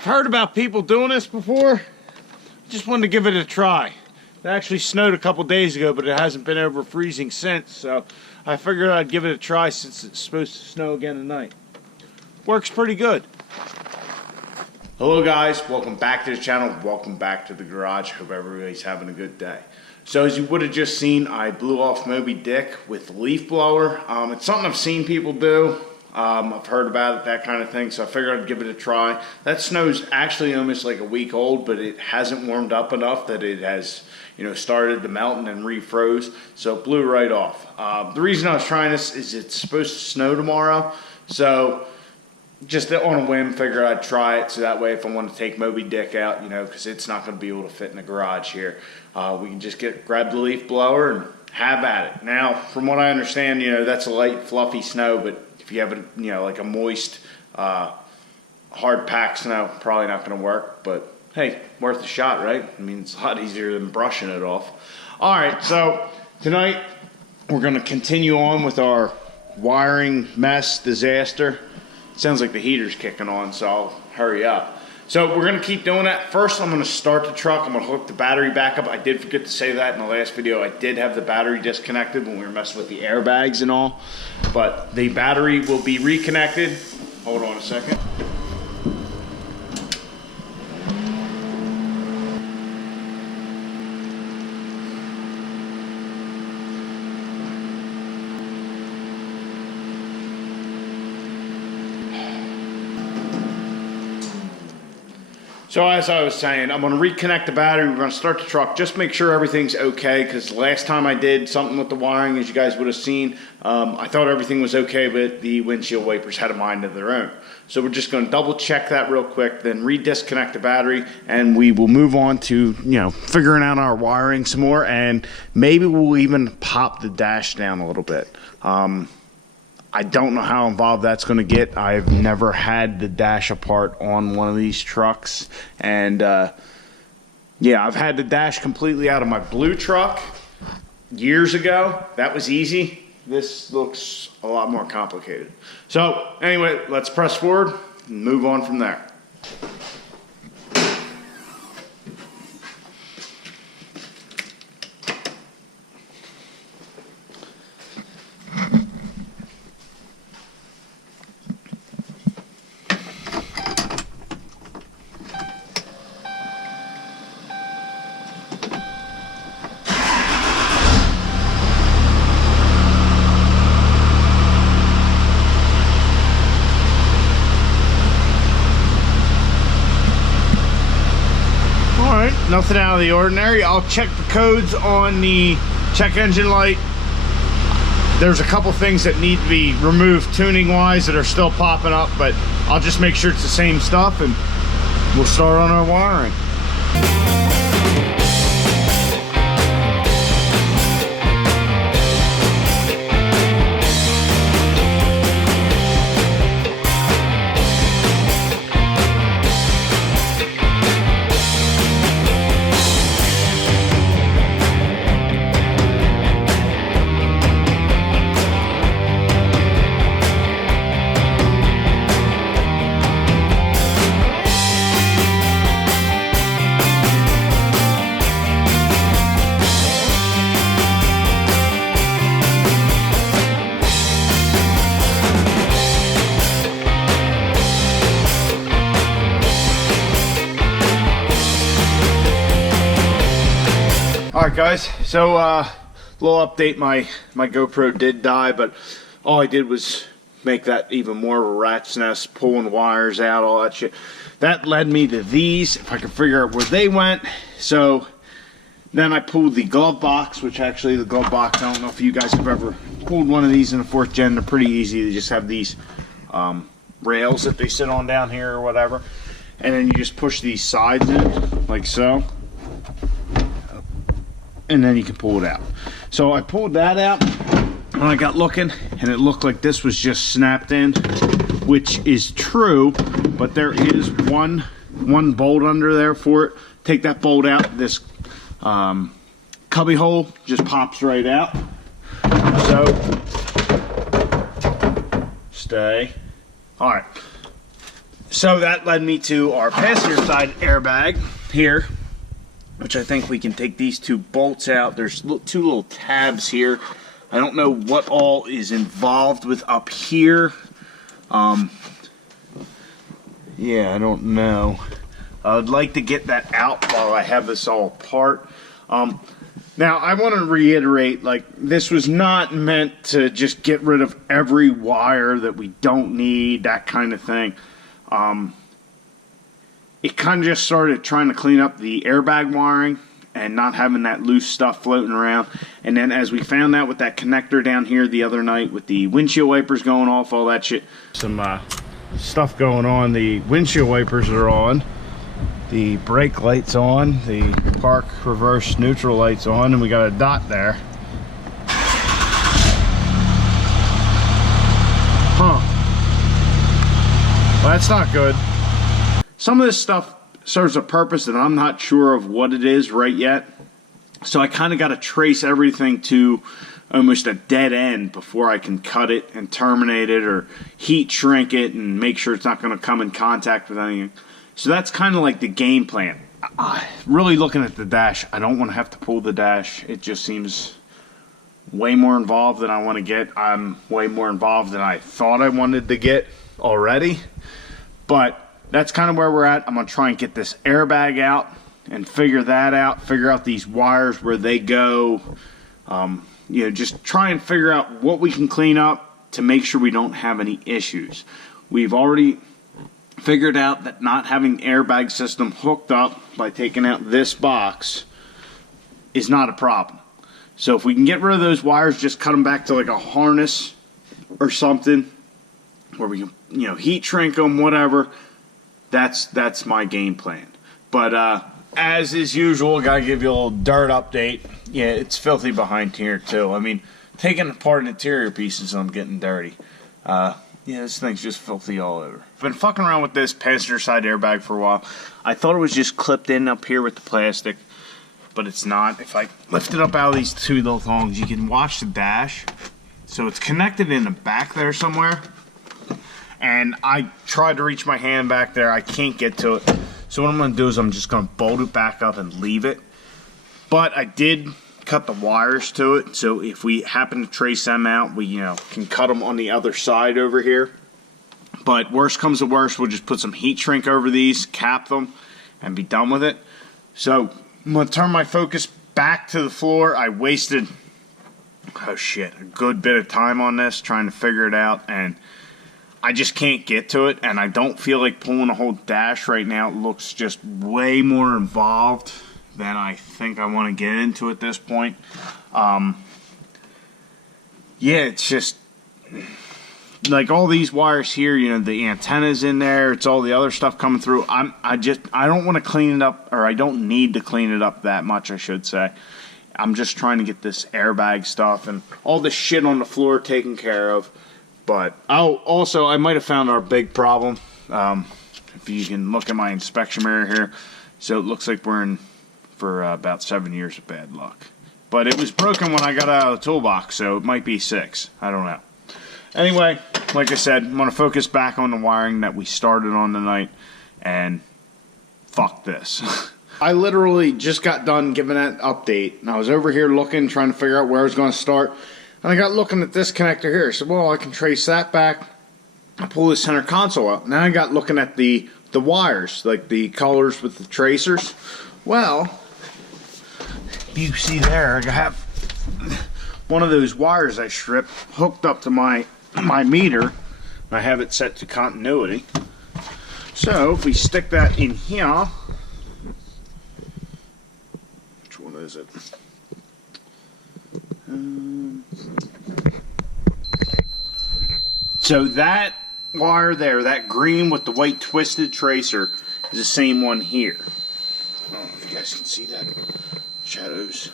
I've heard about people doing this before. Just wanted to give it a try. It actually snowed a couple days ago, but it hasn't been over freezing since, so I figured I'd give it a try since it's supposed to snow again tonight. Works pretty good. Hello guys, welcome back to the channel, welcome back to the garage. Hope everybody's having a good day. So as you would have just seen, I blew off Moby Dick with the leaf blower. It's something I've seen people do. I've heard about it, that kind of thing, so I figured I'd give it a try. That snow's actually almost like a week old, but it hasn't warmed up enough that it has, started to melt and then refroze, so it blew right off. The reason I was trying this is it's supposed to snow tomorrow, so just on a whim, figure I'd try it, so that way if I want to take Moby Dick out, because it's not going to be able to fit in the garage here, we can just grab the leaf blower and have at it. Now, from what I understand, that's a light, fluffy snow, but if you have a, like a moist, hard packed snow, probably not going to work, but hey, worth a shot, right? I mean, it's a lot easier than brushing it off. All right, so tonight we're going to continue on with our wiring mess disaster. Sounds like the heater's kicking on, so I'll hurry up. So we're going to keep doing that. First, I'm going to start the truck. I'm going to hook the battery back up. I did forget to say that in the last video. I did have the battery disconnected when we were messing with the airbags and all. But the battery will be reconnected. Hold on a second. So as I was saying, I'm going to reconnect the battery. We're going to start the truck. Just make sure everything's okay, because last time I did something with the wiring, as you guys would have seen, I thought everything was okay, but the windshield wipers had a mind of their own. So we're just going to double check that real quick, then redisconnect the battery, and we will move on to, figuring out our wiring some more, and maybe we'll even pop the dash down a little bit. I don't know how involved that's going to get. I've never had the dash apart on one of these trucks. And, yeah, I've had the dash completely out of my blue truck years ago. That was easy. This looks a lot more complicated. So, anyway, let's press forward and move on from there. Nothing out of the ordinary. I'll check the codes on the check engine light. There's a couple things that need to be removed tuning wise that are still popping up, but I'll just make sure it's the same stuff and we'll start on our wiring. Alright guys, so little update, my GoPro did die, but all I did was make that even more of a rat's nest, pulling wires out, all that shit. That led me to these, if I can figure out where they went. So then I pulled the glove box, which actually the glove box, I don't know if you guys have ever pulled one of these in a 4th gen. They're pretty easy. They just have these rails that they sit on down here or whatever. And then you just push these sides in, like so. And then you can pull it out. So I pulled that out when I got looking, and it looked like this was just snapped in, which is true, but there is one bolt under there for it. Take that bolt out, this cubby hole just pops right out. So stay. All right, So that led me to our passenger side airbag here, which I think we can take these two bolts out. There's two little tabs here. I don't know what all is involved with up here. Yeah, I don't know. I would like to get that out while I have this all apart. Now, I want to reiterate, like, this was not meant to just get rid of every wire that we don't need, that kind of thing. It kind of just started trying to clean up the airbag wiring and not having that loose stuff floating around. And then as we found out with that connector down here the other night with the windshield wipers going off, all that shit, some stuff going on. The windshield wipers are on, the brake light's on, the park reverse neutral light's on, and we got a dot there. Huh. Well, that's not good. Some of this stuff serves a purpose that I'm not sure of what it is right yet. So I kind of got to trace everything to almost a dead end before I can cut it and terminate it or heat shrink it and make sure it's not going to come in contact with anything. So that's kind of like the game plan. Really looking at the dash, I don't want to have to pull the dash. It just seems way more involved than I want to get. I'm way more involved than I thought I wanted to get already. But that's kind of where we're at. I'm going to try and get this airbag out and figure that out. Figure out these wires, where they go. You know, just try and figure out what we can clean up to make sure we don't have any issues. We've already figured out that not having the airbag system hooked up by taking out this box is not a problem. So if we can get rid of those wires, just cut them back to like a harness or something where we can, you know, heat shrink them, whatever. That's my game plan. But as is usual, gotta give you a little dirt update. Yeah, it's filthy behind here too. I mean, taking apart interior pieces, I'm getting dirty. Yeah, this thing's just filthy all over. I've been fucking around with this passenger side airbag for a while. I thought it was just clipped in up here with the plastic, but it's not. If I lift it up out of these two little thongs, you can watch the dash. So it's connected in the back there somewhere. And I tried to reach my hand back there. I can't get to it. So what I'm going to do is I'm just going to bolt it back up and leave it. But I did cut the wires to it. So if we happen to trace them out, we can cut them on the other side over here. But worst comes to worst, we'll just put some heat shrink over these, cap them, and be done with it. So I'm going to turn my focus back to the floor. I wasted, oh shit, a good bit of time on this trying to figure it out. And I just can't get to it, and I don't feel like pulling a whole dash right now. It looks just way more involved than I think I want to get into at this point. Yeah, it's just like all these wires here, the antenna's in there, it's all the other stuff coming through. I don't want to clean it up, or I don't need to clean it up that much, I should say. I'm just trying to get this airbag stuff and all the shit on the floor taken care of. But also, I might have found our big problem. If you can look at my inspection mirror here. So it looks like we're in for about 7 years of bad luck. But it was broken when I got out of the toolbox, so it might be 6. I don't know. Anyway, like I said, I'm going to focus back on the wiring that we started on tonight. And fuck this. I literally just got done giving that update. And I was over here looking, trying to figure out where I was going to start. And I got looking at this connector here. So, well, I can trace that back. I pull the center console up. Now I got looking at the wires, like the colors with the tracers. Well, you see there, I have one of those wires I stripped hooked up to my meter. I have it set to continuity. So if we stick that in here, which one is it? So that wire there, that green with the white twisted tracer, is the same one here. I don't know if you guys can see that. Shadows.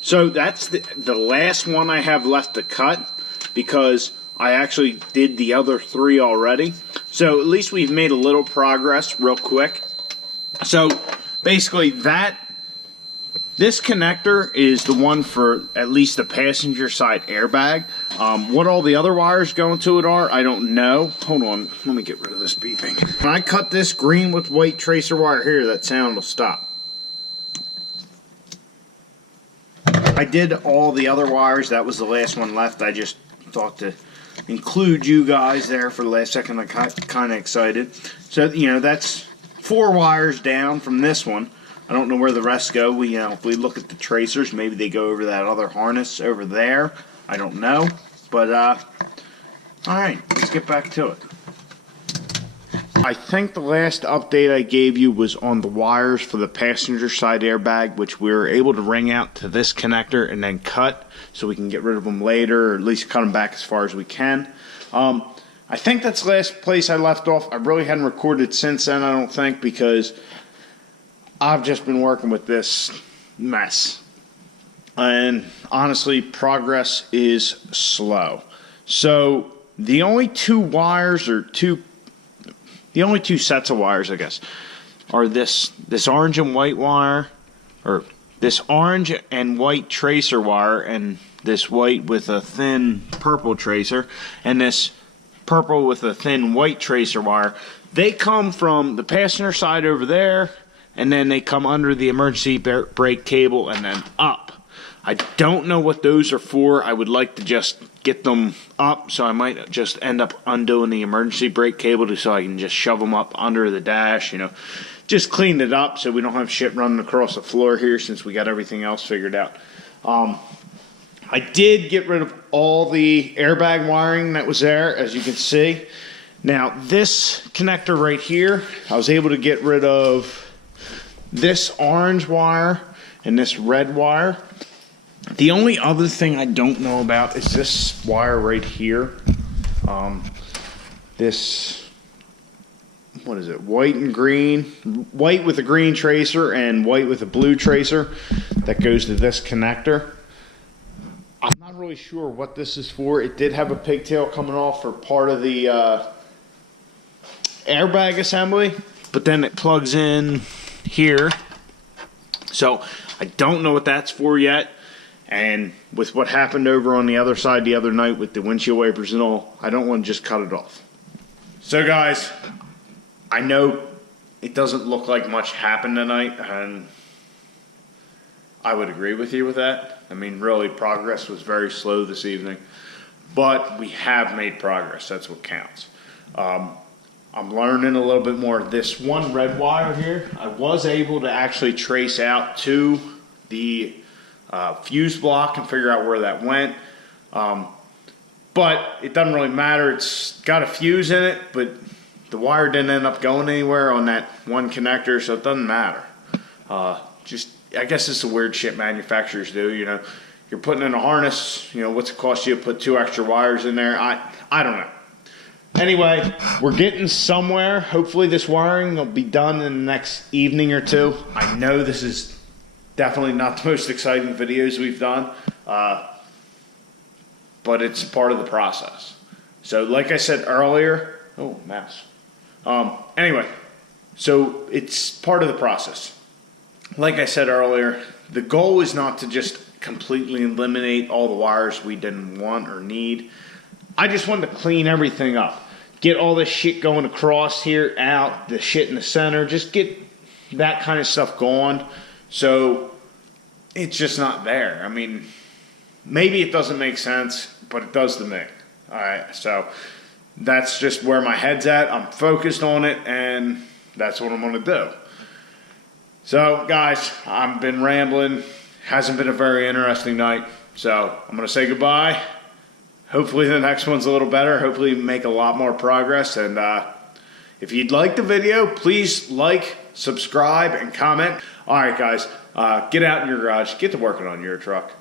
So that's the last one I have left to cut, because I actually did the other 3 already. So at least we've made a little progress real quick. So basically this connector is the one for at least the passenger side airbag. What all the other wires going to it are, I don't know. Hold on, let me get rid of this beeping. When I cut this green with white tracer wire here, that sound will stop. I did all the other wires. That was the last one left. I just thought to include you guys there for the last second. I got kind of excited. So, you know, that's 4 wires down from this one. I don't know where the rest go. We, if we look at the tracers, maybe they go over that other harness over there. I don't know. But, alright, let's get back to it. I think the last update I gave you was on the wires for the passenger side airbag, which we were able to ring out to this connector and then cut so we can get rid of them later, or at least cut them back as far as we can. I think that's the last place I left off. I really hadn't recorded since then, I don't think, because I've just been working with this mess. And honestly, progress is slow. So the only 2 wires, or the only 2 sets of wires, I guess, are this orange and white wire, or this orange and white tracer wire, and this white with a thin purple tracer, and this purple with a thin white tracer wire. They come from the passenger side over there, and then they come under the emergency brake cable and then up. I don't know what those are for. I would like to just get them up, so I might just end up undoing the emergency brake cable so I can just shove them up under the dash, you know. Just clean it up so we don't have shit running across the floor here since we got everything else figured out. I did get rid of all the airbag wiring that was there, as you can see. Now, this connector right here, I was able to get rid of this orange wire and this red wire. The only other thing I don't know about is this wire right here. This, what is it, white and green, white with a green tracer and white with a blue tracer that goes to this connector. I'm not really sure what this is for. It did have a pigtail coming off for part of the airbag assembly, but then it plugs in here. So I don't know what that's for yet. And with what happened over on the other side the other night with the windshield wipers and all, I don't want to just cut it off. So guys, I know it doesn't look like much happened tonight, and I would agree with you with that. I mean, really, progress was very slow this evening. But we have made progress. That's what counts. I'm learning a little bit more. This one red wire here, I was able to actually trace out to the fuse block and figure out where that went. But it doesn't really matter. It's got a fuse in it, but the wire didn't end up going anywhere on that one connector, so it doesn't matter. I guess it's the weird shit manufacturers do, you know. You're putting in a harness, you know, what's it cost you to put 2 extra wires in there? I don't know. Anyway, we're getting somewhere. Hopefully this wiring will be done in the next evening or 2. I know this is definitely not the most exciting videos we've done, but it's part of the process. So like I said earlier, oh, mouse. Anyway, so it's part of the process. Like I said earlier, the goal is not to just completely eliminate all the wires we didn't want or need. I just wanted to clean everything up. Get all this shit going across here, out, the shit in the center. Just get that kind of stuff going so it's just not there. I mean, maybe it doesn't make sense, but it does to me. Alright, so that's just where my head's at. I'm focused on it, and that's what I'm going to do. So, guys, I've been rambling. Hasn't been a very interesting night. So, I'm going to say goodbye. Hopefully the next one's a little better. Hopefully make a lot more progress. And if you'd like the video, please like, subscribe, and comment. Alright, guys, get out in your garage. Get to working on your truck.